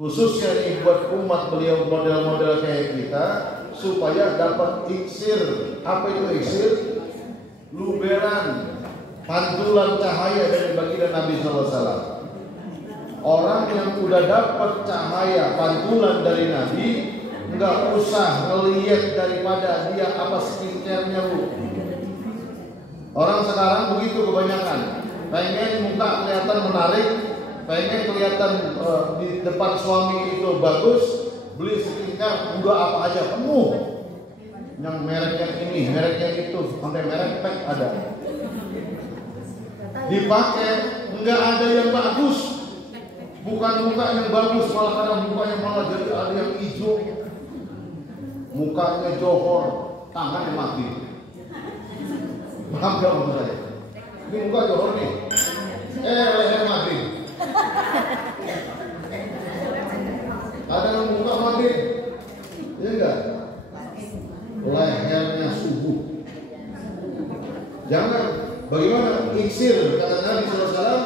khususnya nih buat umat beliau model-model kayak kita, supaya dapat iksir. Apa itu iksir? Luberan, pantulan cahaya dari baginda Nabi SAW. Orang yang udah dapat cahaya pantulan dari Nabi, nggak usah ngelihat daripada dia apa skincare-nya bu. Orang sekarang begitu kebanyakan, pengen muka kelihatan menarik, pengen kelihatan di depan suami itu bagus, beli skincare udah apa aja penuh, yang merek yang ini, merek yang itu, sampai merek pack ada. Dipakai nggak ada yang bagus, bukan muka yang bagus, malah kadang mukanya malah jadi ada yang hijau, mukanya johor, tangannya mati. Paham gak maksud saya? Ini muka johor nih, leher mati. Ada yang muka mati, ya enggak? Lehernya subuh. Jangan. Bagaimana? Iksir, kata Nabi SAW,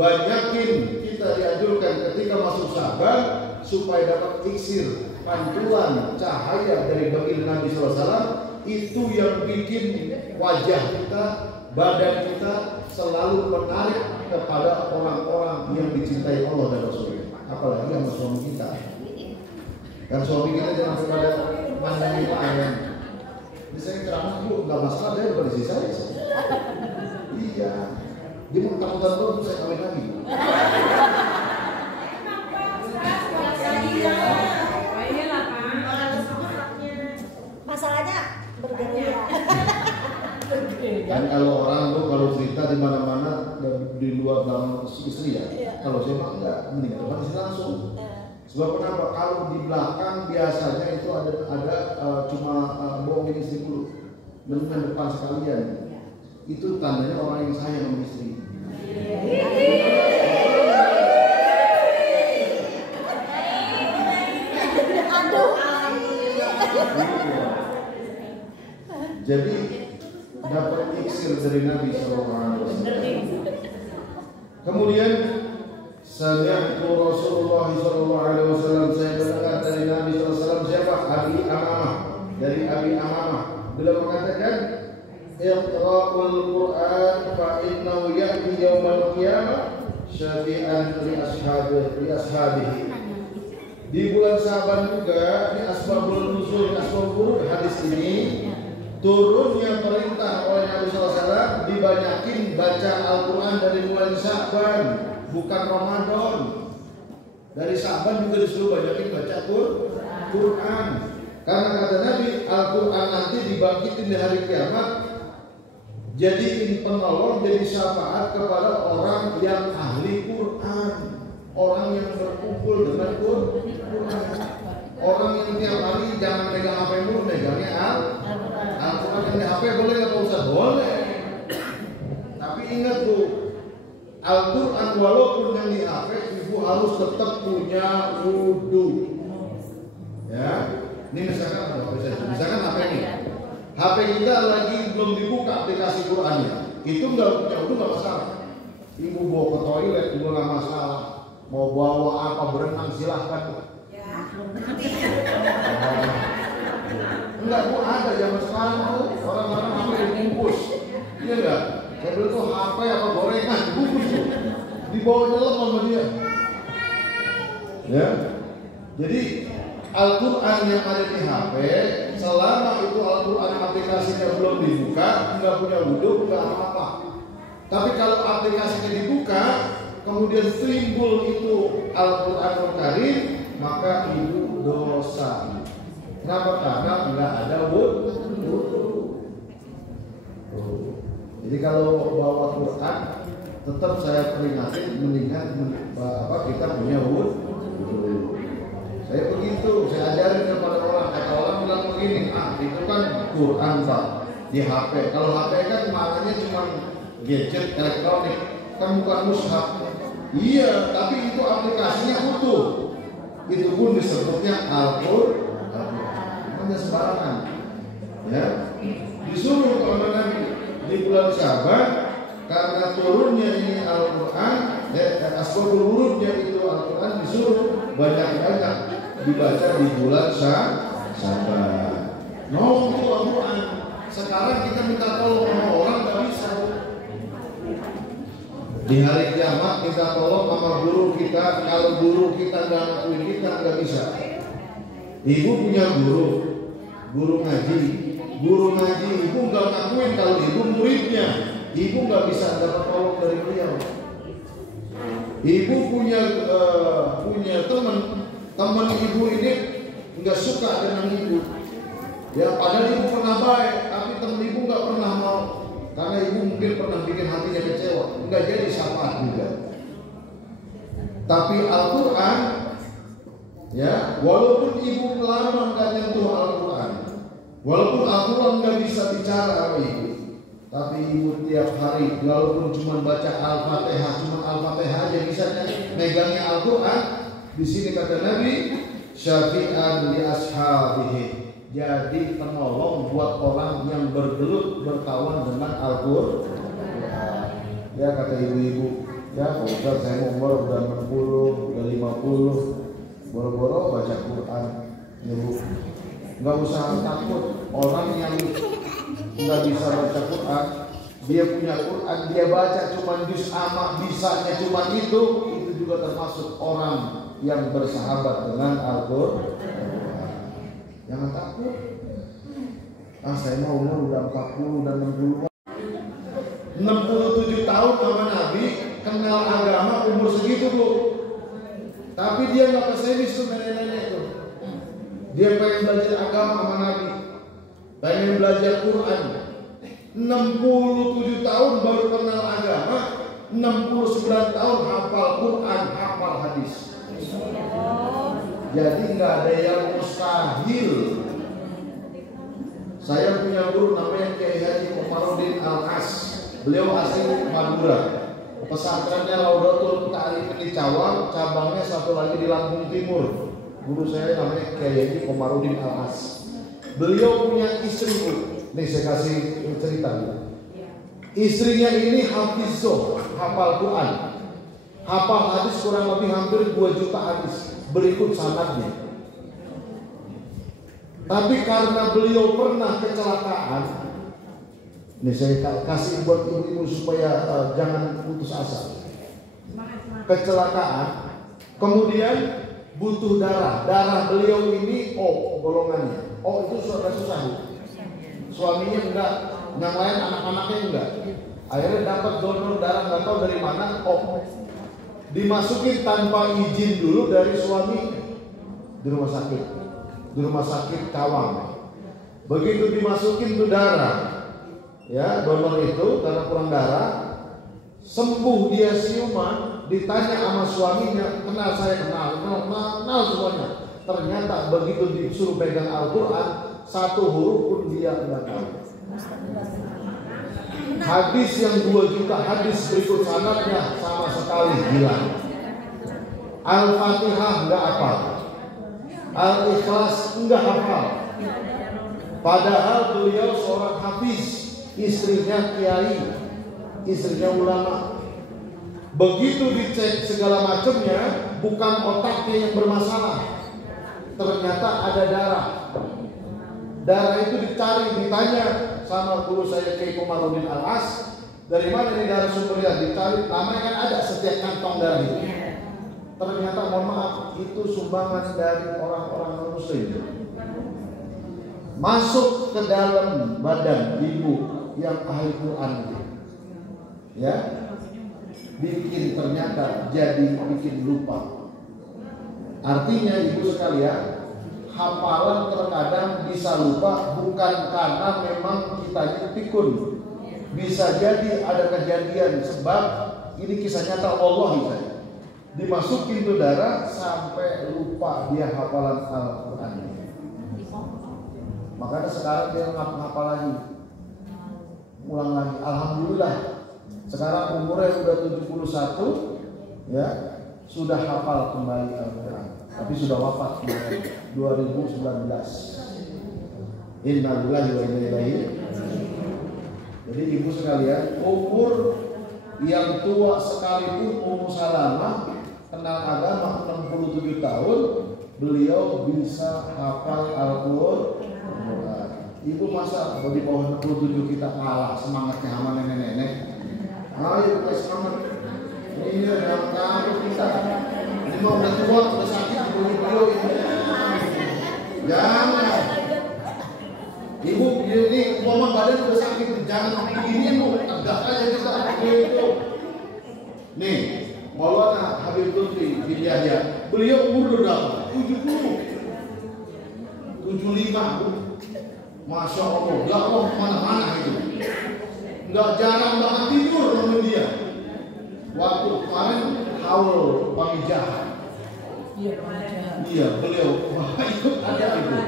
banyakin kita dianjurkan ketika masuk Syaban supaya dapat iksir, pantulan cahaya dari baginda Nabi SAW. Itu yang bikin wajah kita, badan kita selalu menarik kepada orang-orang yang dicintai Allah dan Rasulnya. Apalagi sama suami kita. Dan suami kita jangan pada mandangin lain. Ini saya ceramah bu, nggak masalah dia bukan istri saya. Iya, dia mau takutan dulu saya kawin lagi. Masalahnya berbeda. Kan kalau orang tuh kalau cerita di mana-mana di luar dalam istri ya. Kalau saya mah enggak, mending depan istri langsung. Sebab kenapa? Kalau di belakang biasanya itu ada cuma bohongin istri dulu, mendingan depan sekalian. Itu tandanya orang yang sayang sama istri. Jadi dapat iksir dari Nabi SAW. Kemudian sami'tu Rasulullah SAW, saya mendengar dari Nabi SAW. Siapa? Abi Amamah, dari Abi Amamah. Beliau mengatakan, Iqra'ul Qur'an fa innahu ya'ti yawmal qiyamah syafi'an li ashabihi. Di bulan Syaban juga, di asbabul nuzul, asbabul hadis ini turunnya perintah oleh Nabi SAW dibanyakin baca Al-Quran dari bulan Syaban, bukan Ramadan. Dari Syaban juga disuruh banyakin baca Quran. Karena kata Nabi, Al-Quran nanti dibangkitin di hari kiamat, jadiin penolong, jadi syafaat kepada orang yang ahli Quran, orang yang berkumpul dengan Quran, orang yang tiap hari jangan pegang HP mulu, megangnya Al-Quran. Yang di HP boleh nggak Pak Ustaz? Boleh. Tapi ingat Bu, Al-Quran walaupun yang di HP, ibu harus tetap punya wudu. Ya, ini misalkan HP ini, HP kita lagi belum dibuka aplikasi Qurannya, itu nggak punya wudu nggak masalah. Ibu bawa ke toilet juga nggak masalah. Mau bawa apa berenang silahkan. Enggak Bu, ada zaman sekarang tuh orang-orang HP dibungkus, iya enggak? Saya dulu tuh HP apa gorengan dibungkus tuh, dibawa dalam sama dia. Ya, jadi Al-Quran yang ada di HP, selama itu Al-Quran aplikasinya belum dibuka, nggak punya wudhu, nggak apa-apa. Tapi kalau aplikasinya dibuka, kemudian timbul itu Al-Quranul Karim, maka itu dosa. Kenapa? Karena nggak ada wudhu. Jadi kalau bawa Quran, tetap saya peringatin mendingan kita punya wudhu. Saya begitu, saya ajarin kepada orang. Kata orang bilang begini, itu kan Quran Pak di HP. Kalau HP kan maknanya cuma gadget elektronik, kan bukan mushaf. Iya, tapi itu aplikasinya utuh. Itu pun disebutnya Al-Quran. Hanya sembarangan. Ya, disuruh oleh Nabi di bulan Syaban karena turunnya ini Al-Quran, asbabul wurudnya itu Al-Quran disuruh banyak-banyak dibaca di bulan Syaban. No, itu Al-Quran. Sekarang kita minta tolong sama orang nggak bisa. Di hari kiamat kita tolong sama guru kita, kalau guru kita nggak ngakuin kita nggak bisa. Ibu punya guru ngaji, ibu nggak ngakuin kalau ibu muridnya, ibu nggak bisa dapat tolong dari beliau. Ibu punya teman ibu ini nggak suka dengan ibu. Ya padahal ibu pernah baik, tapi teman ibu nggak pernah mau, karena ibu mungkin pernah bikin hatinya kecewa, nggak jadi syafaat juga. Tapi Al-Quran, ya walaupun ibu lama nggak nyentuh Al-Quran, walaupun Al-Quran nggak bisa bicara sama ibu, tapi ibu tiap hari walaupun cuma baca Al-Fatihah aja bisanya megangnya Al-Quran. Di sini kata Nabi, syafi'an li ashabihi, jadi penolong buat orang yang bergelut berkawan dengan Al-Quran. Ya kata ibu-ibu, ya Pak Ustaz saya umur udah 60, udah 50, boro-boro baca Quran. Ya Bu, nggak usah takut orang yang nggak bisa baca Quran, dia punya Quran, dia baca cuma juz amma, bisanya cuma itu juga termasuk orang yang bersahabat dengan Al-Quran. Jangan takut. Saya mau umur udah 40 dan 60. 67 tahun sama Nabi, kenal agama umur segitu Bu. Tapi dia nggak pesimis tuh nenek-nenek tuh. Dia pengen belajar agama sama Nabi, pengen belajar Quran. 67 tahun baru kenal agama, 69 tahun hafal Quran, hafal hadis. Jadi nggak ada yang mustahil. Saya punya guru namanya Kiai Haji Komarudin Al-As. Beliau asli Madura. Pesantrennya Raudatul Ta'arifin di Cawang, cabangnya satu lagi di Lampung Timur. Guru saya namanya Kiai Haji Komarudin Al-As. Beliau punya istri Bu. Nih saya kasih cerita Bu. Istrinya ini hafizoh, hafal Quran, hafal hadis kurang lebih hampir 2 juta hadis. Berikut sanadnya. Tapi karena beliau pernah kecelakaan, ini saya kasih buat ibu-ibu supaya jangan putus asa. Kecelakaan, kemudian butuh darah. Darah beliau ini O golongannya. O itu susah. Suaminya enggak, yang lain anak-anaknya enggak. Akhirnya dapat donor darah nggak tahu dari mana. O dimasukin tanpa izin dulu dari suami di rumah sakit Cawang. Begitu dimasukin tuh darah, ya donor itu karena kurang darah, sembuh dia siuman, ditanya sama suaminya, kenal semuanya. Ternyata begitu disuruh pegang Al-Quran, satu huruf pun dia nggak tahu. Hadis yang 2 juta hadis berikut sanadnya sama sekali hilang. Al-Fatihah enggak hafal, Al-Ikhlas enggak hafal. Padahal beliau seorang hafiz, istrinya kiai, istrinya ulama. Begitu dicek segala macamnya, bukan otaknya yang bermasalah. Ternyata ada darah. Darah itu dicari, ditanya sama guru saya Kiai Komarudin Al-As, dari mana ini darah sumbernya? Dicari, namanya kan ada setiap kantong darah itu. Ternyata mohon maaf, itu sumbangan dari orang-orang non-muslim. Masuk ke dalam badan ibu yang ahli Quran, ya, bikin ternyata jadi bikin lupa. Artinya ibu sekalian, hafalan terkadang bisa lupa bukan karena memang kitanya pikun. Bisa jadi ada kejadian sebab ini kisah nyata Allah. Dimasukin tuh darah sampai lupa dia hafalan Al-Quran. Makanya sekarang dia ngapal lagi, ulang lagi. Alhamdulillah sekarang umurnya udah 71, ya, sudah hafal kembali Al-Quran. Tapi sudah wafat kemarin 2019. Innalillahi wa inna ilaihi. Jadi ibu sekalian, umur yang tua sekalipun Ummu Salamah kenal agama 67 tahun, beliau bisa hafal Al-Qur'an. Ibu masa di bawah 67 kita kalah semangatnya sama nenek-nenek? Ayo kita semangat. Ini yang kamu kita. Ini mau udah tua, udah sakit, beliau ini. Jangan. Ibu, ini umpama badan udah sakit, jangan begini Bu, tegak aja kita begitu. Nih, Maulana Habib Lutfi bin Yahya, beliau umur berapa? 70, 75 Bu. Masya Allah, gak mau kemana-mana itu. Gak jarang banget tidur sama dia. Waktu kemarin haul pamijahan. Iya, beliau ikut ada itu.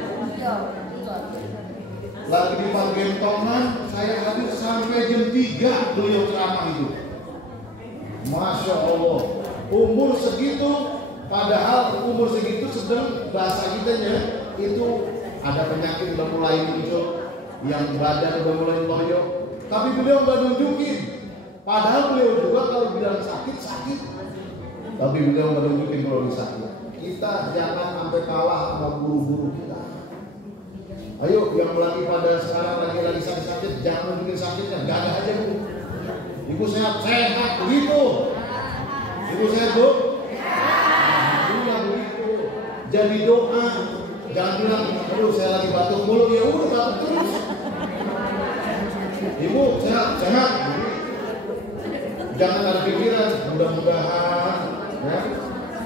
Lagi di Pagentongan, saya hadir sampai jam 3 beliau ceramah itu. Masya Allah, umur segitu, padahal umur segitu sedang bahasa kitanya itu ada penyakit udah mulai muncul, yang badan udah mulai loyo. Tapi beliau nggak nunjukin. Padahal beliau juga kalau bilang sakit, sakit. Tapi beliau nggak nunjukin kalau sakit. Kita jangan sampai kalah sama guru-guru kita. Ayo yang lagi pada sekarang lagi sakit-sakit, jangan nunjukin sakitnya, gak ada aja Bu. Ibu sehat begitu. Ibu sehat Bu? Alhamdulillah begitu. Jadi doa, jangan bilang, aduh saya lagi batuk mulu, ya udah batuk terus. Ibu sehat. Jangan ada pikiran, mudah-mudahan, ya.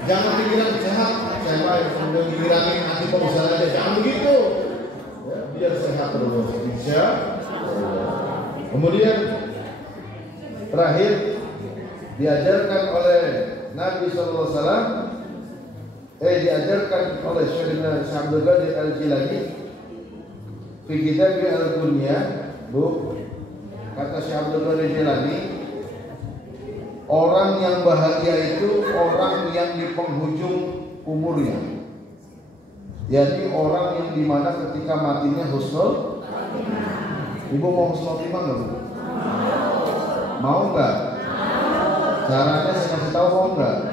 Jangan pikiran sehat, saya mau yang pikirannya nanti kok bisa aja, jangan begitu. Biar sehat terus, insya Allah. Kemudian terakhir diajarkan oleh Nabi SAW, diajarkan oleh Syaikhina Abdul Qadir Al-Jilani di kitab Al-Bunya, Bu, kata Syekh Abdul Qadir Al-Jilani, orang yang bahagia itu orang yang di penghujung umurnya. Jadi orang yang dimana ketika matinya husnul. Ibu mau husnul khotimah nggak Bu? Mau nggak? Caranya saya kasih tahu, mau nggak?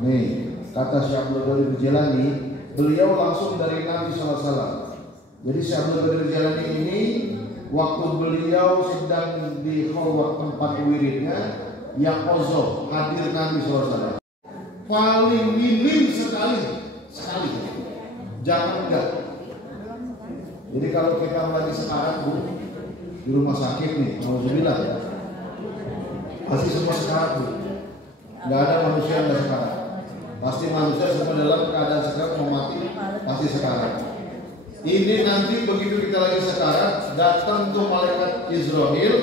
Nih, kata Syekh Abdul Qadir Jilani, beliau langsung dari Nabi SAW. Jadi Syekh Abdul Qadir Jilani ini waktu beliau sedang di khalwat tempat wiridnya, yang ozo hadir Nabi SAW. Paling minim sekali. Jangan enggak. Jadi kalau kita lagi sekarat Bu, di rumah sakit nih, alhamdulillah ya, pasti semua sekarat Bu. Nggak ada manusia yang nggak sekarat. Pasti manusia semua dalam keadaan sekarat mau mati, pasti sekarat. Ini nanti begitu kita lagi sekarat, datang tuh malaikat Israel.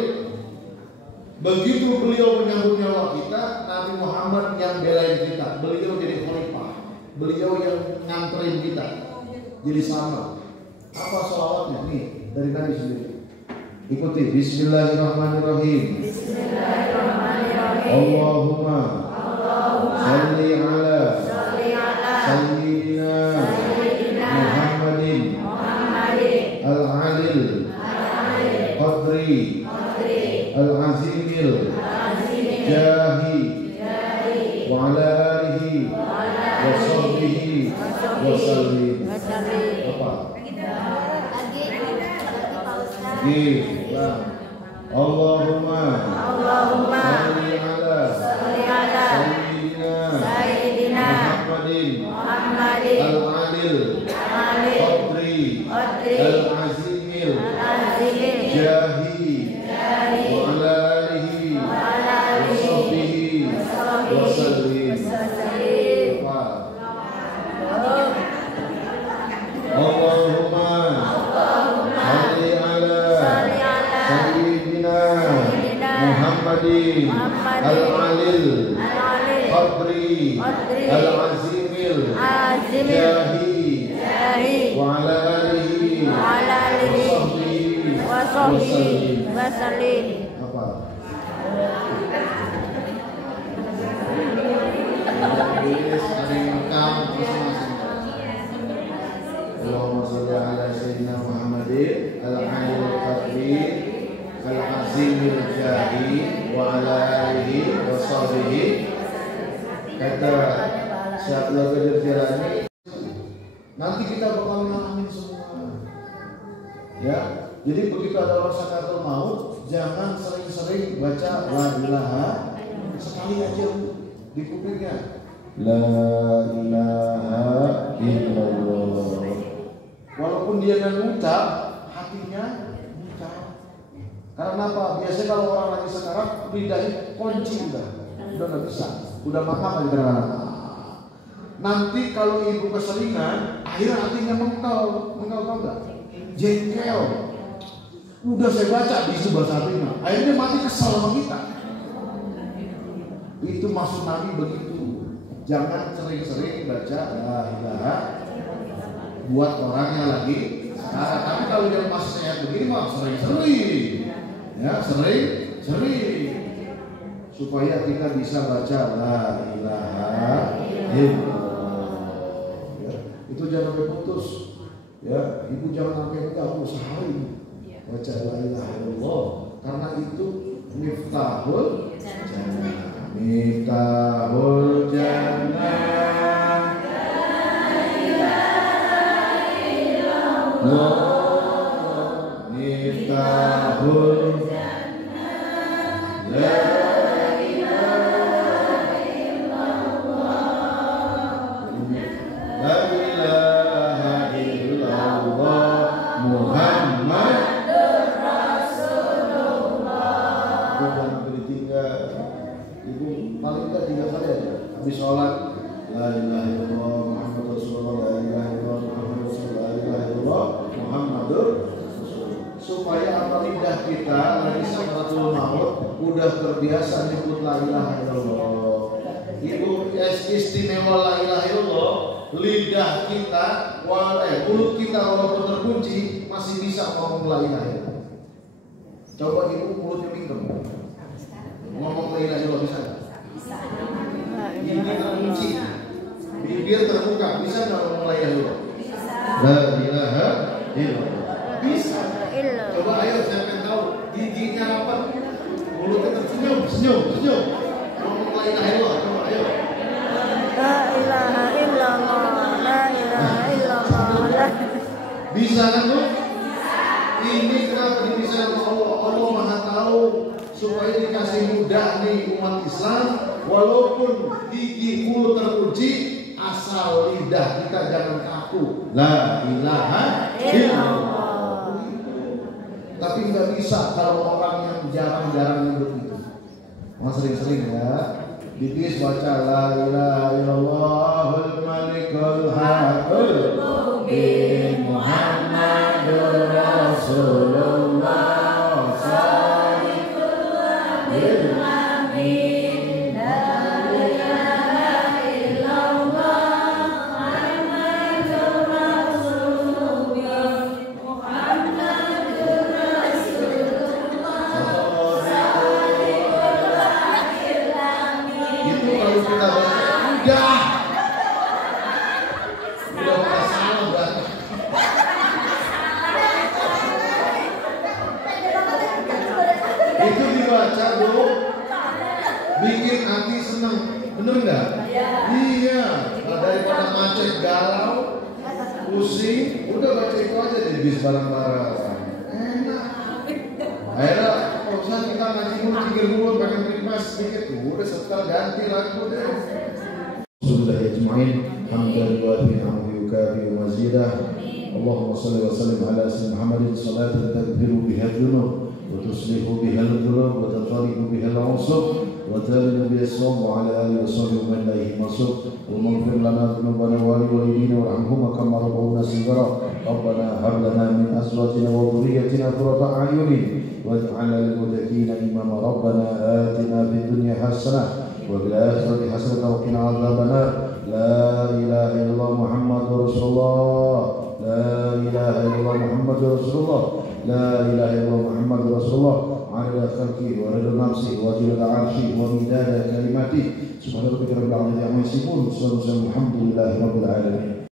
Begitu beliau menyambut nyawa kita, Nabi Muhammad yang belain kita, beliau jadi khalifah, beliau yang nganterin kita. Jadi sama. Apa sholawatnya nih dari Nabi sendiri? Ikuti. Bismillahirrahmanirrahim. Allahumma salli ala sayyidina Muhammadin al-alil qadri al-azimil jahi wa ala alihi wa sahbihi wa sallim. Apa? Allahumma salli ala sayyidina Muhammadin al-alil qadri al-azimil jahi wa ala alihi wa sahbihi wa sallim. Allahumma salli ala sayyidina Muhammadin al-alil qadri al-azimil jahi wa ala alihi wa sahbihi wa sallim. Apa? Allahumma sholli ala sayyidina Muhammadin al-alil qadri al-azimil jahi wa ala salihin. Kata Syekh Al-Qadir Jilani, nanti kita bakal ngalamin semua. Ya, jadi begitu ada orang sakaratul maut, jangan sering-sering baca la ilaha, sekali aja di kupingnya. La ilaha illallah. Walaupun dia nggak ngucap, hatinya ngucap. Karena apa? Biasanya kalau orang lagi sekarat, lidahnya kunci udah nggak bisa, udah makan aja kadang-kadang. Nanti kalau ibu keseringan, akhirnya hatinya mengkal tau nggak? Jengkel. Udah saya baca di sebelah hatinya, akhirnya mati kesal sama kita. Itu maksud Nabi begitu. Jangan sering-sering baca la ilaha buat orang yang lagi sekarat. Tapi kalau dia masih sehat begini mah sering-sering, ya sering-sering, supaya kita bisa baca la ilaha illallah. Itu jangan sampai putus, ya. Ibu jangan sampai enggak usahain baca la ilaha illallah, karena itu miftahul jannah. Miftahul jannah, miftahul jannah, la habis sholat la ilaha illallah Muhammadur Rasulullah, la ilaha illallah Muhammadur Rasulullah, la ilaha illallah Muhammadur Rasulullah, supaya apa, lidah kita lagi sakaratul maut udah terbiasa nyebut la ilaha illallah. Ibu istimewa la ilaha illallah, lidah kita mulut kita walaupun terkunci masih bisa ngomong la ilaha illallah. Coba ibu mulutnya minum ngomong la ilaha illallah, bisa nggak? Ini terkunci, bibir terbuka, bisa nggak ngomong la ilaha illallah? La ilaha illallah, bisa. Coba ayo, saya pengen tahu giginya apa, mulutnya tersenyum, senyum, ngomong la ilaha illallah, coba ayo. La ilaha illallah, la ilaha illallah. Bisa kan tuh? Ini kenapa bisa Allah Maha tahu, supaya dikasih mudah nih umat Islam. Walaupun gigi mulut terkunci, asal lidah kita jangan kaku. La ilaha illallah. Tapi nggak bisa kalau orang yang jarang-jarang nyebut itu. Mau sering-sering ya. Dibis baca la ilaha illallahul malikul haqqul mubin Muhammadur Rasulullah sallallahu alaihi wasallam. Itu dibaca dulu, bikin hati senang, bener nggak? Iya. Nah, daripada macet galau, pusing, udah baca itu aja di bis bareng-bareng. Enak. Akhirnya, usah kita ngaji dulu, pikir dulu, pengen request sedikit, udah setelah ganti lagu deh. Sudah yajma'in, hamdan wa bihamdi yukafi wa mazidah. Allahumma salli wa sallim ala sayyidina Muhammadin salatan tadbiru biha dzunub wa tuslihu biha al-dhunub wa tatariqu biha al-'usub wa talinu biha as-sawm wa ala alihi wa sahbihi wa man ilayhi masub wa maghfir lana dhunubana wa liwalidina warhamhuma kama rabbawna shighara. Rabbana hab lana min azwajina wa dhurriyyatina qurrata a'yunin waj'alna lil muttaqina imama. Rabbana atina fid dunya hasanah wa fil akhirati hasanah wa qina adzabannar. La ilaha illallah Muhammadur Rasulullah, la ilaha illallah Muhammadur Rasulullah, la ilaha illallah Muhammadur Rasulullah. Ala khalqihi wa ridha nafsihi wa zinata 'arshihi wa midada kalimatihi. Subhana rabbika rabbil 'izzati amma yasifun. Alhamdulillahi rabbil alamin.